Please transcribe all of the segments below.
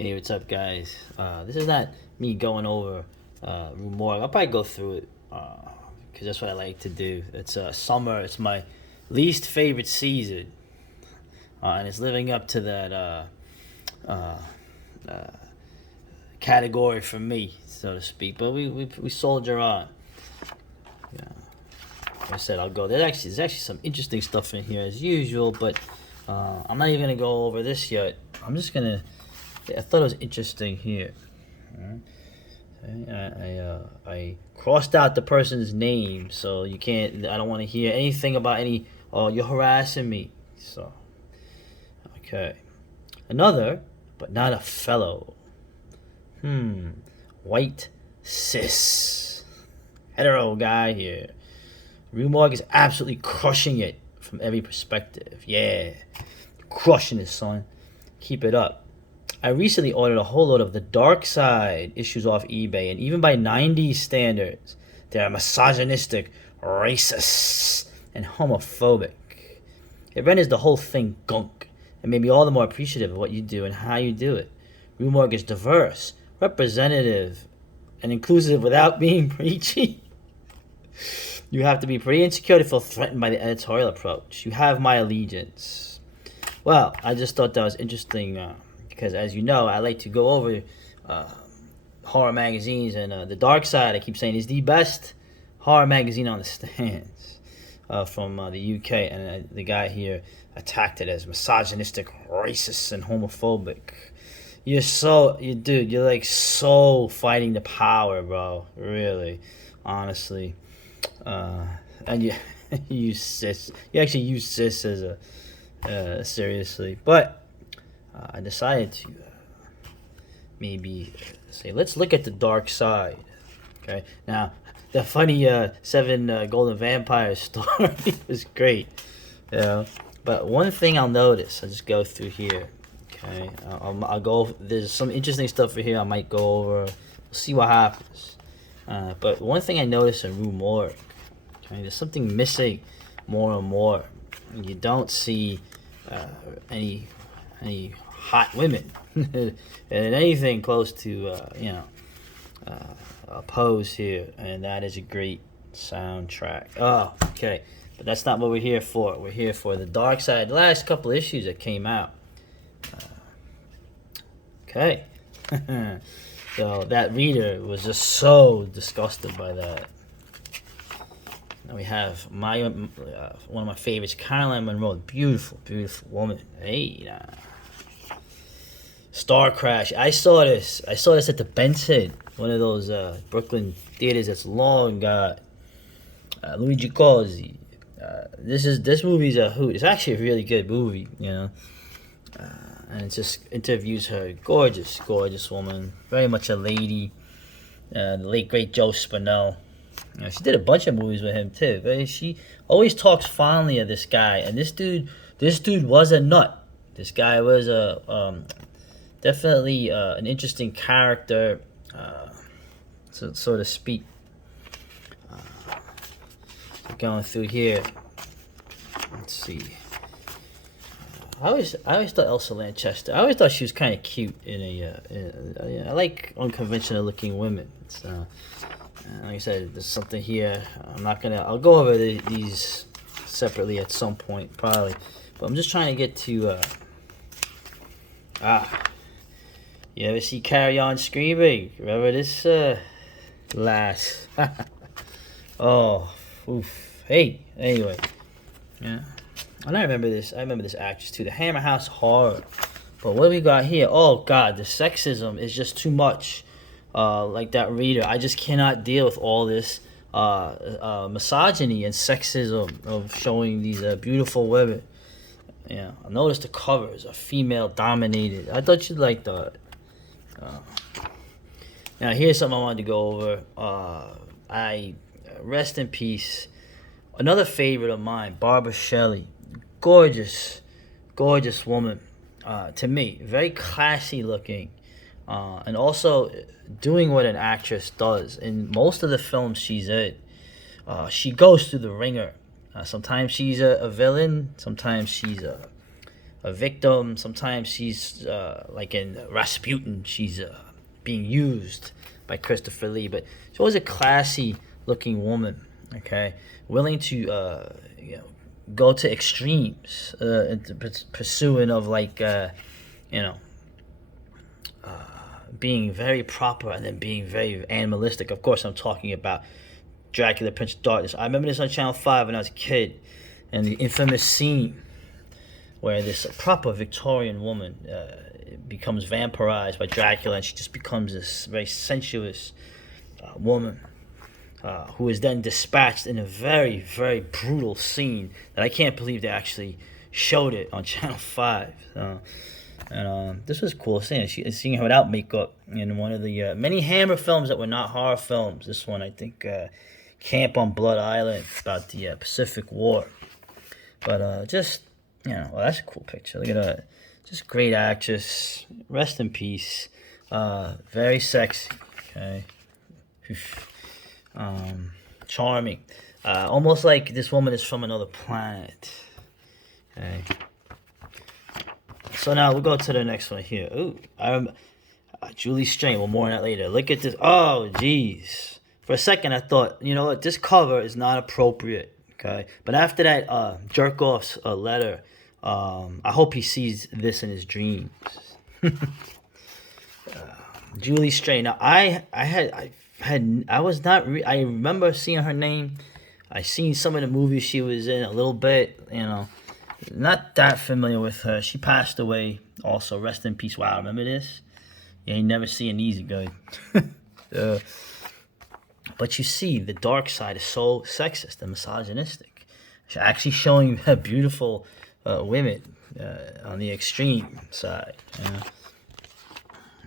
Hey, what's up, guys? This is not me going over Rue Morgue. I'll probably go through it because that's what I like to do. It's summer. It's my least favorite season, and it's living up to that uh, uh, category for me, so to speak. But we soldier on. Yeah. Like I said, I'll go. There's actually some interesting stuff in here as usual, but I'm not even gonna go over this yet. I'm just gonna. I thought it was interesting here. I crossed out the person's name, so you can't. I don't want to hear anything about any. Oh, you're harassing me. So, okay, another, but not a fellow. White cis hetero guy here. Rue Morgue is absolutely crushing it from every perspective. Yeah, crushing it, son. Keep it up. I recently ordered a whole load of the Darkside issues off eBay, and even by 90s standards, they're misogynistic, racist, and homophobic. It renders the whole thing gunk, and made me all the more appreciative of what you do and how you do it. Rue Morgue is diverse, representative, and inclusive without being preachy. You have to be pretty insecure to feel threatened by the editorial approach. You have my allegiance. Well, I just thought that was interesting. Because as you know, I like to go over horror magazines, and the Darkside, I keep saying, is the best horror magazine on the stands from the UK, and the guy here attacked it as misogynistic, racist, and homophobic. You're like so fighting the power, bro. Really, honestly, and you you cis. You actually use cis as a seriously, but. I decided to maybe say, let's look at the dark side. Okay, now the funny seven golden vampires story was great, but one thing I'll notice, I'll just go through here. Okay, I'll go. There's some interesting stuff for here. I might go over. We'll see what happens. But one thing I noticed in Rue Morgue, okay, there's something missing more and more. You don't see any hot women and anything close to a pose here, and that is a great soundtrack. Oh, okay, but that's not what we're here for. We're here for the Darkside. The last couple issues that came out. Okay. So that reader was just so disgusted by that. Now we have my one of my favorites, Caroline Monroe, beautiful woman. Hey, Star Crash. I saw this at the Benson, one of those Brooklyn theaters that's long got. Luigi Cozzi. This movie's a hoot. It's actually a really good movie, and it just interviews her. Gorgeous woman. Very much a lady. The late great Joe Spinell. She did a bunch of movies with him too. But she always talks fondly of this guy. And this dude was a nut. This guy was definitely an interesting character, so to speak. Going through here, let's see. I always thought Elsa Lanchester. I always thought she was kind of cute I like unconventional looking women. So, like I said, there's something here. I'll go over these separately at some point probably, but I'm just trying to get to. You ever see Carry On Screaming? Remember this lass? Oh, oof. Hey, anyway. Yeah. And I remember this actress too, the Hammer House Horror. But what we got here? Oh God, the sexism is just too much. Like that reader, I just cannot deal with all this misogyny and sexism of showing these beautiful women. Yeah, I noticed the covers are female dominated. I thought you'd like that. Now here's something I wanted to go over. I rest in peace. Another favorite of mine, Barbra Shelly, gorgeous woman. To me, very classy looking, and also doing what an actress does in most of the films she's in. She goes through the ringer. Sometimes she's a villain. Sometimes she's a victim. Sometimes she's like in Rasputin. She's being used by Christopher Lee, but she's always a classy looking woman. Okay, willing to go to extremes in the pursuing of like you know being very proper and then being very animalistic. Of course, I'm talking about Dracula, Prince of Darkness. I remember this on Channel 5 when I was a kid, and the infamous scene where this proper Victorian woman becomes vampirized by Dracula, and she just becomes this very sensuous woman who is then dispatched in a very, very brutal scene that I can't believe they actually showed it on Channel 5. And this was cool seeing her without makeup in one of the many Hammer films that were not horror films. This one, I think, Camp on Blood Island, about the Pacific War. But just, well, that's a cool picture. Look at that. Just great actress. Rest in peace. Very sexy. Okay. Charming. Almost like this woman is from another planet. Okay. So now we'll go to the next one here. Ooh, I remember Julie Strain. We'll more on that later. Look at this. Oh, jeez. For a second, I thought, you know what? This cover is not appropriate. Okay, but after that jerk off's letter, I hope he sees this in his dreams. Julie Strain. Now I remember seeing her name. I seen some of the movies she was in a little bit. Not that familiar with her. She passed away. Also, rest in peace. Wow, remember this? You ain't never see an easy good. But you see, the dark side is so sexist and misogynistic. She's actually showing beautiful women on the extreme side.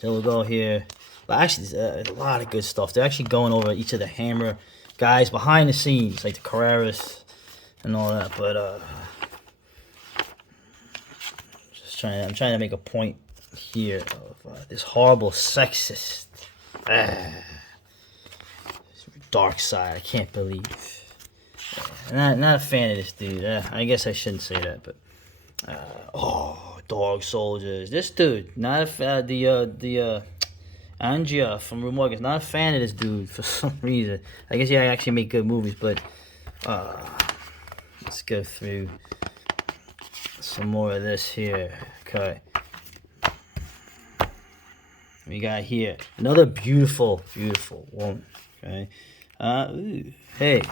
So we'll go here. Well, actually, there's a lot of good stuff. They're actually going over each of the Hammer guys behind the scenes, like the Carreras and all that. But I'm trying to make a point here of this horrible sexist. Darkside, I can't believe. Not a fan of this dude. I guess I shouldn't say that, but Dog Soldiers. This dude, not the Angia from Rue Morgue is not a fan of this dude for some reason. I guess I actually make good movies, but let's go through some more of this here. Okay. We got here another beautiful, beautiful woman. Okay. Hey,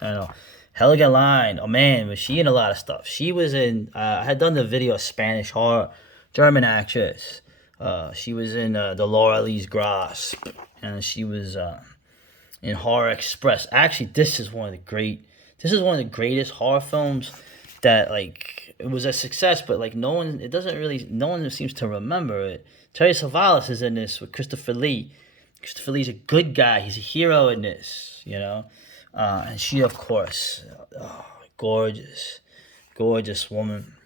I don't know. Helga Line. Oh man, was she in a lot of stuff? She was in. I had done the video of Spanish horror, German actress. She was in the Laura Lee's Grasp, and she was in Horror Express. Actually, this is one of the greatest horror films that like it was a success, but like no one seems to remember it. Terry Savalas is in this with Christopher Lee. Christopher Lee's a good guy. He's a hero in this, and she, of course, gorgeous woman.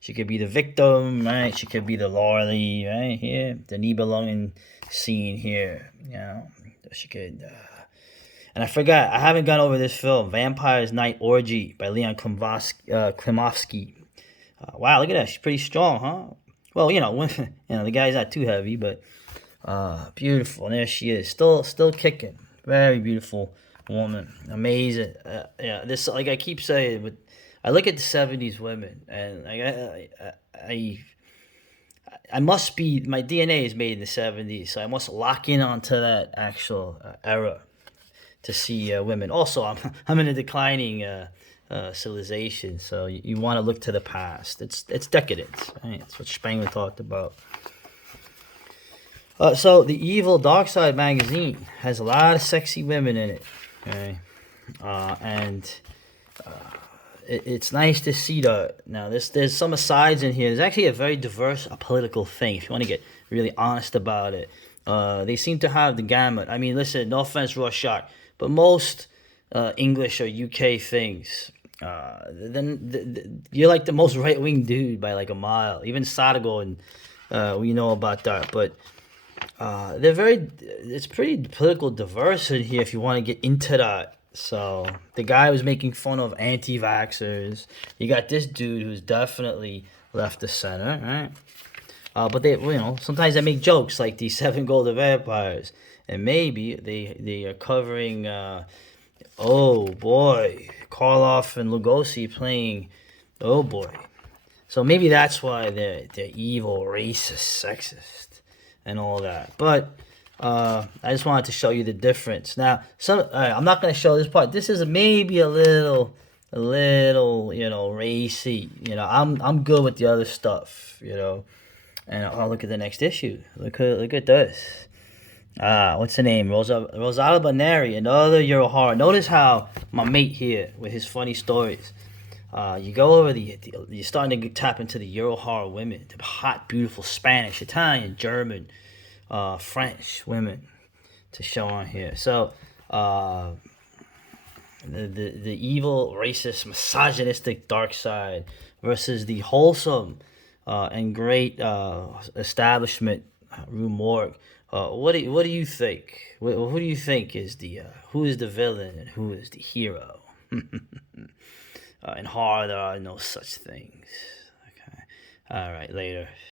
She could be the victim, right? She could be the Laura Lee, right? Here, the knee belonging scene here, She could, and I forgot, I haven't gone over this film, Vampire's Night Orgy by Leon Klimovsky. Wow, look at that. She's pretty strong, huh? Well, the guy's not too heavy, but beautiful. And there she is, still kicking. Very beautiful woman, amazing. This, like I keep saying, but I look at the '70s women, and I must be, my DNA is made in the '70s, so I must lock in onto that actual era to see women. Also, I'm in a declining civilization, so you want to look to the past. It's decadence, right? That's what Spengler talked about. So the evil Darkside magazine has a lot of sexy women in it, okay? It's nice to see that. Now there's some asides in here. There's actually a very diverse political thing. If you want to get really honest about it, they seem to have the gamut. I mean, listen, no offense, Rorschach, but most English or UK things, then you're like the most right wing dude by like a mile. Even Sadago, and we know about that, but. It's pretty political diverse in here if you want to get into that So the guy was making fun of anti-vaxxers. You got this dude who's definitely left the center, right? But they, sometimes they make jokes like these seven golden vampires, and maybe they are covering. Oh boy, Karloff and Lugosi playing. Oh boy, so maybe that's why they're evil, racist, sexist, and all that. But I just wanted to show you the difference. Now, I'm not going to show this part. This is maybe a little, racy. I'm good with the other stuff. And I'll look at the next issue. Look at this. What's the name? Rosala Baneri, another Euro horror. Notice how my mate here with his funny stories. You go over you're starting to tap into the Euro horror women, the hot, beautiful Spanish, Italian, German, French women to show on here. So, the evil, racist, misogynistic Darkside versus the wholesome and great establishment Rue Morgue. What do you think? Who do you think is who is the villain and who is the hero? In horror, there are no such things. Okay. All right. Later.